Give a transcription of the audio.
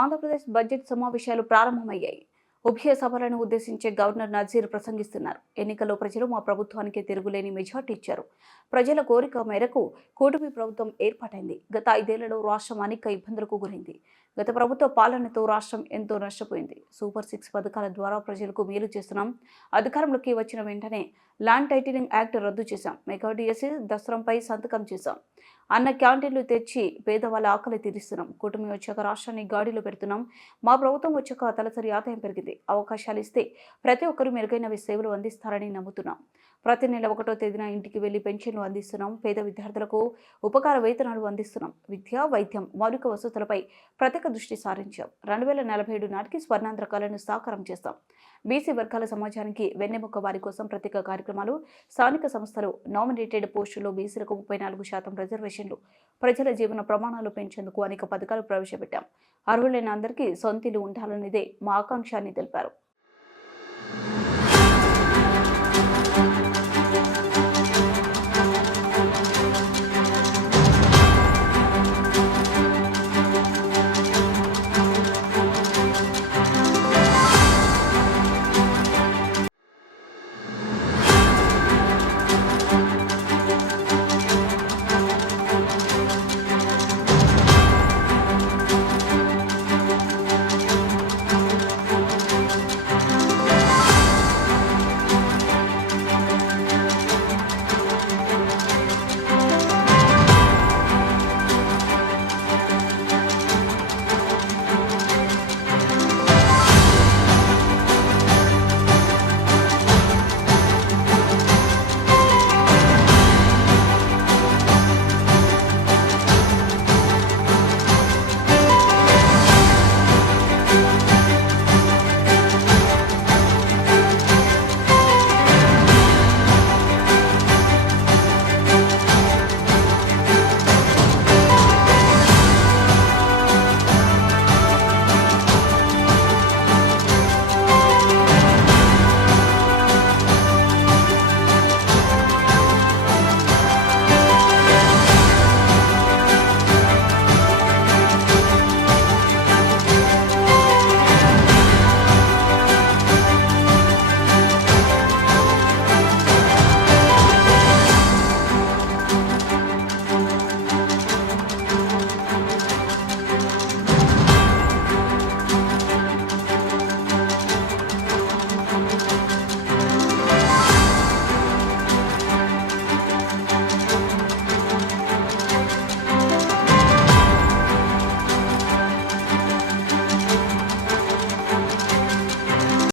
Andhra Pradesh budget సమావేశాలు ప్రారంభమయ్యాయి. ఉభయ సభలను ఉద్దేశించి గవర్నర్ నజీర్ ప్రసంగిస్తున్నారు. ఎన్నికల్లో ప్రజలు మా ప్రభుత్వానికి తిరుగులేని మెజార్టీ ఇచ్చారు. ప్రజల కోరిక మేరకు కూటమి ప్రభుత్వం ఏర్పాటైంది. గత 5 ఏళ్లలో రాష్ట్రం అనేక ఇబ్బందులకు గురైంది. గత ప్రభుత్వ పాలనతో రాష్ట్రం ఎంతో నష్టపోయింది. సూపర్ 6 పథకాల ద్వారా ప్రజలకు మేలు చేస్తున్నాం. అధికారంలోకి వచ్చిన వెంటనే ల్యాండ్ టైటిలింగ్ యాక్ట్ రద్దు చేశాం. మెగా డిఎస్సి దసరంపై సంతకం చేశాం. అన్న క్యాంటీన్లు తెచ్చి పేదవాళ్ళ ఆకలి తీరుస్తున్నాం. కూటమి వచ్చాక రాష్ట్రాన్ని గాడిలో పెడుతున్నాం. మా ప్రభుత్వం వచ్చాక తలసరి ఆదాయం పెరిగింది. అవకాశాలు ఇస్తే ప్రతి ఒక్కరూ మెరుగైన సేవలు అందిస్తారని నమ్ముతున్నాం. ప్రతి నెల 1వ తేదీన ఇంటికి వెళ్లి పెన్షన్లు అందిస్తున్నాం. పేద విద్యార్థులకు ఉపకార వేతనాలు అందిస్తున్నాం. విద్య, వైద్యం, మౌలిక వసతులపై ప్రత్యేక దృష్టి సారించాం. 2047 నాటికి స్వర్ణాంధ్ర కళను సాకారం చేస్తాం. బీసీ వర్గాల సమాజానికి వెన్నెముక వారి కోసం ప్రత్యేక కార్యక్రమాలు, స్థానిక సంస్థలు నామినేటెడ్ పోస్టుల్లో బీసీలకు 34% రిజర్వేషన్లు, ప్రజల జీవన ప్రమాణాలు పెంచేందుకు అనేక పథకాలు ప్రవేశపెట్టాం. అర్హులైన అందరికీ సొంతిల్లు ఉండాలనేదే మా ఆకాంక్ష అని తెలిపారు.